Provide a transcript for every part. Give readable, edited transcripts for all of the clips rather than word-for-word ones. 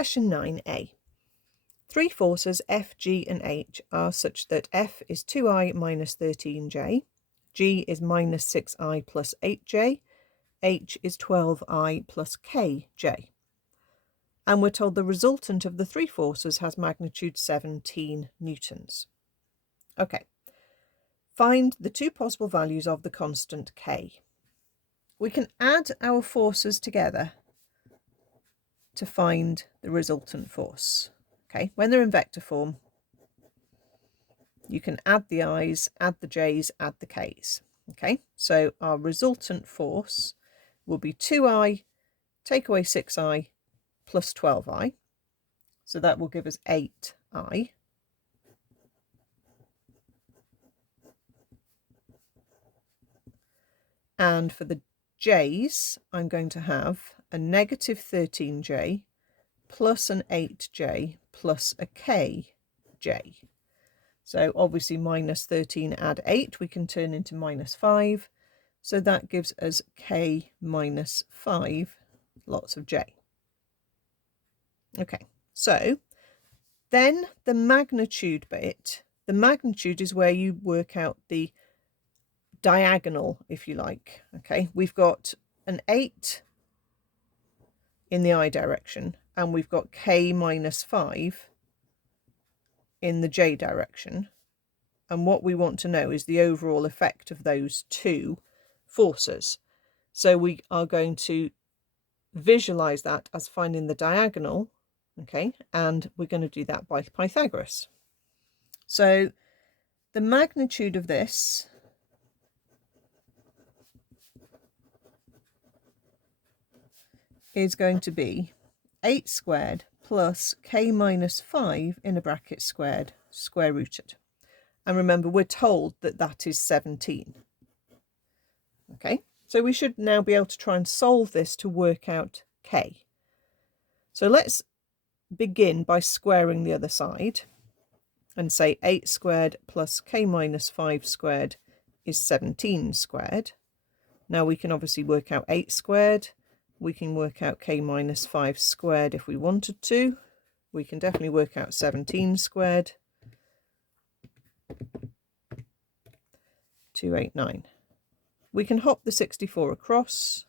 Question 9a. Three forces F, G and H are such that F is 2i minus 13j, G is minus 6i plus 8j, H is 12i plus kj. And we're told the resultant of the three forces has magnitude 17 newtons. Okay, find the two possible values of the constant k. We can add our forces together to find the resultant force. Okay, when they're in vector form, you can add the i's, add the j's, add the k's. Okay, so our resultant force will be 2i, take away 6i, plus 12i. So that will give us 8i. And for the j's, I'm going to have a negative 13j plus an 8j plus a kj. So obviously minus 13 add 8, we can turn into minus 5. So that gives us k minus 5 lots of j. Okay, so then the magnitude bit, the magnitude is where you work out the diagonal, if you like. Okay, we've got an 8 in the I direction, and we've got k minus 5 in the j direction. And what we want to know is the overall effect of those two forces. So we are going to visualize that as finding the diagonal, okay, and we're going to do that by Pythagoras. So the magnitude of this is going to be 8 squared plus k minus 5 in a bracket squared, square rooted. And remember, we're told that that is 17. Okay, so we should now be able to try and solve this to work out k. So let's begin by squaring the other side and say 8 squared plus k minus 5 squared is 17 squared. Now we can obviously work out 8 squared. We can work out k minus 5 squared if we wanted to. We can definitely work out 17 squared. 289. We can hop the 64 across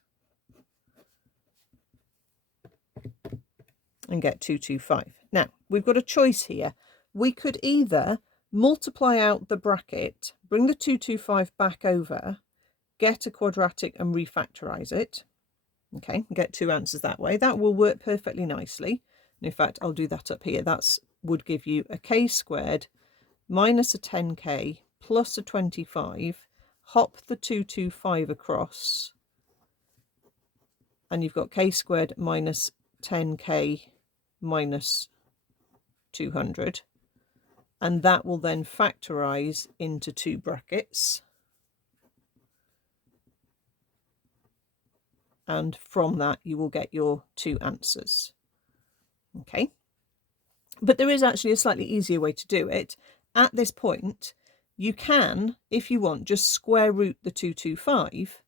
and get 225. Now, we've got a choice here. We could either multiply out the bracket, bring the 225 back over, get a quadratic and refactorize it. Okay, get two answers that way. That will work perfectly nicely. And in fact, I'll do that up here. That would give you a k squared minus a 10k plus a 25. Hop the 225 across, and you've got k squared minus 10k minus 200. And that will then factorize into two brackets. And from that, you will get your two answers. Okay. But there is actually a slightly easier way to do it. At this point, you can, if you want, just square root the 225,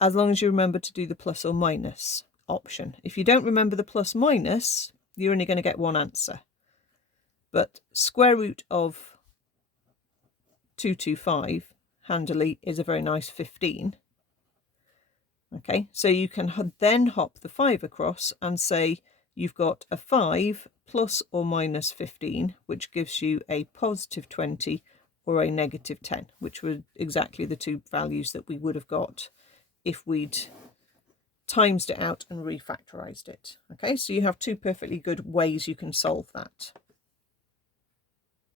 as long as you remember to do the plus or minus option. If you don't remember the plus minus, you're only going to get one answer. But square root of 225 handily is a very nice 15. Okay, so you can then hop the 5 across and say you've got a 5 plus or minus 15, which gives you a positive 20 or a negative 10, which were exactly the two values that we would have got if we'd times it out and refactorized it. Okay, so you have two perfectly good ways you can solve that.